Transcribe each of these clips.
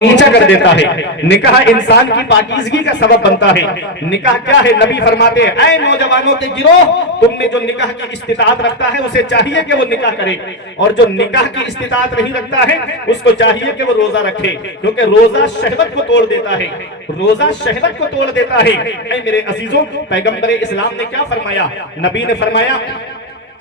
نیچا کر دیتا ہے۔ نکاح انسان کی پاکیزگی کا سبب بنتا ہے۔ نکاح کیا ہے؟ نبی فرماتے ہیں اے نوجوانوں کے گروہ، تم نے جو نکاح کی استطاعت رکھتا ہے اسے چاہیے کہ وہ نکاح کرے، اور جو نکاح کی استطاعت نہیں رکھتا ہے اس کو چاہیے کہ وہ روزہ رکھے، کیونکہ روزہ شہوت کو توڑ دیتا ہے، روزہ شہوت کو توڑ دیتا ہے۔ اے میرے عزیزوں، پیغمبر اسلام نے کیا فرمایا؟ نبی نے فرمایا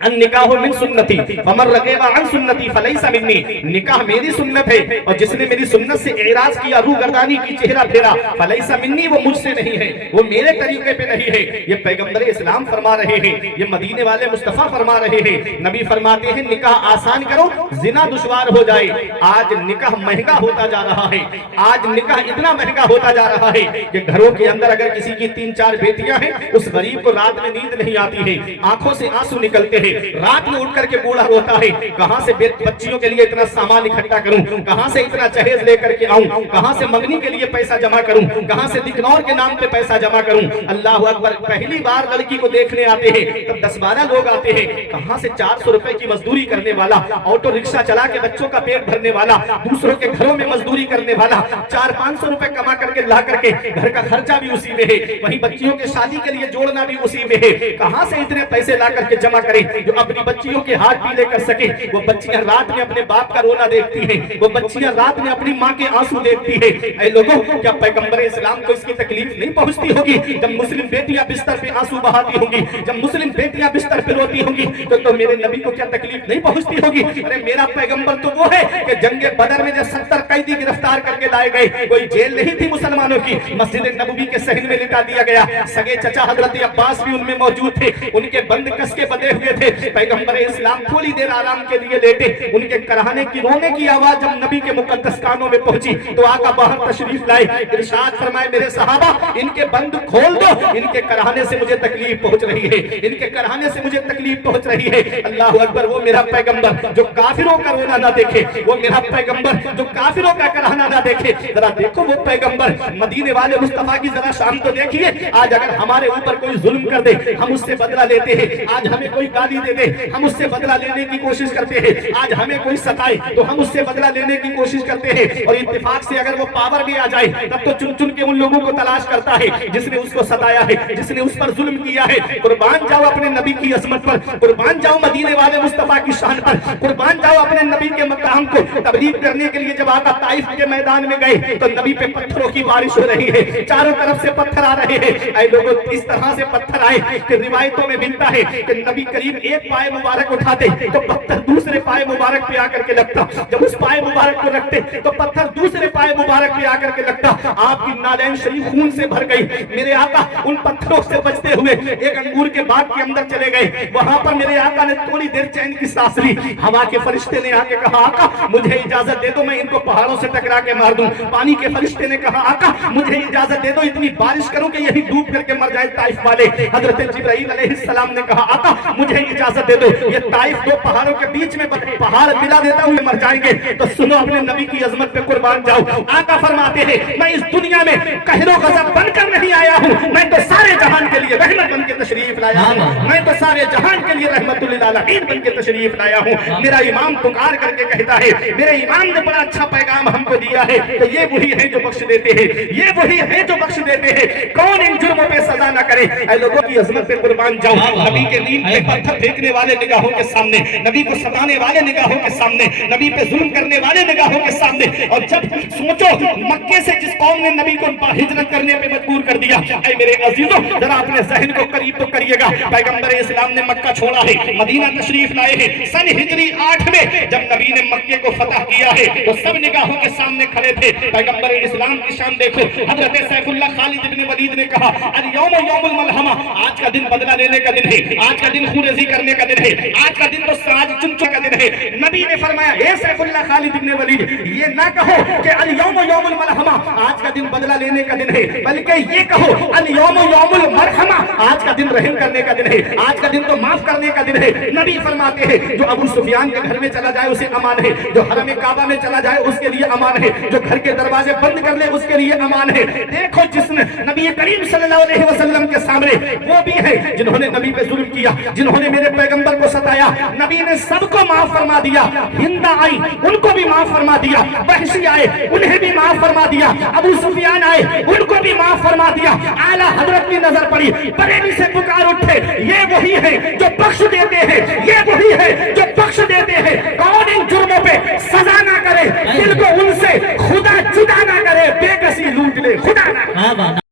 النکاح من سنتی فمن رغب عن سنتی فلیس منی، نکاح میری سنت ہے اور جس نے میری سنت سے اعراض کیا، روگردانی کی، چہرہ پھیرا، فلیس منی، وہ مجھ سے نہیں ہے، وہ میرے طریقے پہ نہیں ہے۔ یہ پیغمبر اسلام فرما رہے ہیں، یہ مدینے والے مصطفیٰ فرما رہے ہیں۔ نبی فرماتے ہیں نکاح آسان کرو، زنا دشوار ہو جائے۔ آج نکاح مہنگا ہوتا جا رہا ہے، آج نکاح اتنا مہنگا ہوتا جا رہا ہے کہ گھروں کے اندر اگر کسی کی 3-4 بیٹیاں ہیں، اس غریب کو رات میں نیند نہیں آتی ہے، آنکھوں سے آنسو نکلتے ہیں، رات میں اٹھ کر کے بوڑھا روتا ہے، کہاں سے بچیوں کے لیے اتنا سامان اکھٹا کروں، کہاں سے اتنا جہیز لے کر کے آؤں، کہاں سے منگنی کے لیے پیسہ جمع کروں، کہاں سے دکنور کے نام پہ پیسہ جمع کروں۔ اللہ اکبر، پہلی بار لڑکی کو دیکھنے آتے ہیں تب 10-12 لوگ آتے ہیں، کہاں سے 400 روپے کی مزدوری کرنے والا، آٹو رکشہ چلا کے بچوں کا پیٹ بھرنے والا، دوسروں کے گھروں میں مزدوری کرنے والا، 400-500 روپے کما کر کے لا کر کے گھر کا خرچہ بھی اسی میں ہے، وہیں بچیوں کے شادی کے لیے جوڑنا بھی اسی میں ہے، کہاں سے اتنے پیسے لا کر کے جمع کریں جو اپنی بچیوں کے ہاتھ پیلے کر سکے۔ وہ بچیاں رات میں اپنے باپ کا رونا دیکھتی ہیں، وہ بچیاں رات میں اپنی ماں کے آنسو دیکھتی ہیں۔ اے لوگوں، کیا پیغمبر اسلام کو اس کی تکلیف نہیں پہنچتی ہوگی جب مسلم بیٹیاں بستر پہ آنسو بہاتی ہوں گی، جب مسلم بیٹیاں بستر پہ روتی ہوں گی تو میرے نبی کو کیا تکلیف نہیں پہنچتی ہوگی؟ ارے میرا پیغمبر تو وہ ہے کہ جنگ بدر میں جب 70 قیدی گرفتار کر کے لائے گئے، کوئی جیل نہیں تھی مسلمانوں کی، مسجد نبوی کے صحن میں لٹا دیا گیا، سگے چچا حضرت عباس بھی ان میں موجود تھے، ان کے بند کس کے بندے ہوئے تھے۔ پیغمبر اسلام تھوڑی دیر آرام کے لیے لیٹے، ان کے کراہنے کی رونے کی آواز جب نبی کے مقدس کانوں میں پہنچی تو آقا باہر تشریف لائے، ارشاد فرمائے میرے صحابہ ان کے بند کھول دو، ان کے کراہنے سے مجھے تکلیف پہنچ رہی ہے، ان کے کراہنے سے مجھے تکلیف پہنچ رہی ہے۔ اللہ اکبر، وہ میرا پیغمبر جو کافروں کا رونا نہ دیکھے، وہ میرا پیغمبر جو کافروں کا کراہنا نہ دیکھے۔ ذرا دیکھو وہ پیغمبر، مدینے والے مصطفیٰ کی ذرا شان تو دیکھیے۔ آج اگر ہمارے اوپر کوئی ظلم کر دے ہم اس سے بدلہ لیتے ہیں، آج ہمیں کوئی گالی دے دے ہم اس سے بدلہ لینے کی کوشش کرتے ہیں، آج ہمیں کوئی ستائے تو ہم اس سے بدلہ لینے کی کوشش کرتے ہیں، اور اتفاق سے اگر وہ پاور بھی آ جائے تب تو چن چن کے ان لوگوں کو تلاش کرتا ہے جس نے اس کو ستایا ہے، جس نے اس پر ظلم کیا ہے۔ قربان جاؤ اپنے نبی کی عظمت پر، قربان جاؤ مدینے والے مصطفیٰ کی شان پر، قربان جاؤ اپنے نبی کے مقام کو تبلیغ کرنے کے لیے جب آقا طائف کے میدان میں گئے تو نبی پہ پتھروں کی بارش ہو رہی ہے، چاروں طرف سے پتھر آ رہے ہیں۔ اے لوگوں، اس طرح سے پتھر آئے کہ روایتوں میں ملتا ہے کہ نبی کریم ایک پائے مبارک اٹھاتے تو پتھر دوسرے پائے مبارک پہ آ کر کے لگتا، جب اس پائے مبارک کو رکھتے تو پتھر دوسرے پائے مبارک پہ آ کر کے لگتا۔ آپ کی نالین شریف خون سے بھر گئی۔ میرے آقا ان پتھروں سے بچتے ہوئے ایک انگور کے باغ کے اندر چلے گئے، وہاں پر میرے آقا نے تھوڑی دیر چین کی سانس لی۔ ہوا کے فرشتے نے آ کے کہا آقا مجھے اجازت دے دو میں ان کو پہاڑوں سے ٹکرا کے مار دوں۔ پانی کے فرشتے نے کہا آقا مجھے اجازت دے دو اتنی بارش کروں کہ یہی ڈوب کر کے مر جائے طائف والے۔ حضرت جبرائیل علیہ السلام نے کہا آقا مجھے اجازت دے دو، یہ طائف دو پہاڑوں کے بیچ میں پہاڑ ملا دیتا ہوئے مر جائیں گے۔ تو سنو اپنے نبی کی عظمت پہ قربان جاؤ۔ آقا فرماتے ہیں میں اس دنیا میں قہر و غضب بن کر نہیں آیا ہوں، میں تو سارے جہان کے لیے رحمت بن کے تشریف لایا ہوں، میں تو سارے جہان کے لیے رحمت للعالمین بن کے تشریف لایا ہوں۔ میرا امام پکار کر کے کہتا ہے میرے امام نے بڑا اچھا پیغام ہم کو دیا ہے کہ یہ وہی ہیں جو بخش دیتے ہیں، یہ وہی ہیں جو بخش دیتے ہیں، کون ان جرموں پہ سزا نہ کرے۔ اے لوگوں کی عظمت پہ قربان جاؤ، نبی کے دین پہ پتھر پھینکنے والے نگاہوں کے سامنے، نبی کو ستانے والے نگاہوں کے سامنے، نبی پہ ظلم کرنے والے نگاہوں کے سامنے، اور جب سوچو مکے سے جس قوم نے نبی کو ہجرت کرنے پہ مجبور کر دیا، اے میرے عزیزوں ذرا اپنے ذہن کو قریب تو کریے گا۔ پیغمبر اسلام نے مکہ چھوڑا ہے، مدینہ تشریف لائے ہیں، سن ہجری 8 میں جب نبی نے مکے کو فتح کیا ہے تو سب نگاہوں کے سامنے کھڑے تھے۔ پیغمبر اسلام کی شان دیکھو، حضرت سیف اللہ خالد بن ولید نے کہا الیوم یوم الملحمہ، آج کا دن بدلہ لینے کا دن ہے، آج کا دن خونریزی کرنے کا دن ہے، آج کا دن تو سراج چنچو کا دن ہے۔ نبی نے فرمایا اے سیف اللہ خالد بن ولید یہ نہ کہو کہ الیوم یوم الملحمہ آج کا دن بدلہ لینے کا دن ہے، بلکہ یہ کہو الیوم یوم المرحمہ آج کا دن رحم کرنے کا دن ہے، آج کا دن تو معاف کرنے کا دن ہے۔ نبی فرماتے ہیں جو ابو سفیان کے گھر میں چلا جائے اسے امان ہے، جو حرم کعبہ میں چلا جائے اس کے لیے امان ہے، جو گھر کے دروازے بند کر لے اس کے لیے امان ہے۔ دیکھو جس نے نبی کریم صلی اللہ علیہ وسلم کے سامنے وہ بھی ہے جنہوں نے نبی پہ ظلم کیا، جنہوں نے میرے پیغمبر کو ستایا، نبی نے سب کو معاف فرما دیا۔ ہند آئی ان کو بھی معاف فرما دیا، وحشی آئے انہیں بھی معاف فرما دیا. ابو سفیان آئے, ان کو بھی معاف فرما دیا. اعلیٰ حضرت کی نظر پڑی, بریلی سے پکار اٹھے, یہ وہی ہے جو بخش دیتے ہیں, یہ وہی ہے جو بخش دیتے ہیں. کون ان جرموں پہ سزا نہ کرے, دل کو ان سے خدا جدا نہ کرے, بے کسی لوٹ لے خدا نہ کرے.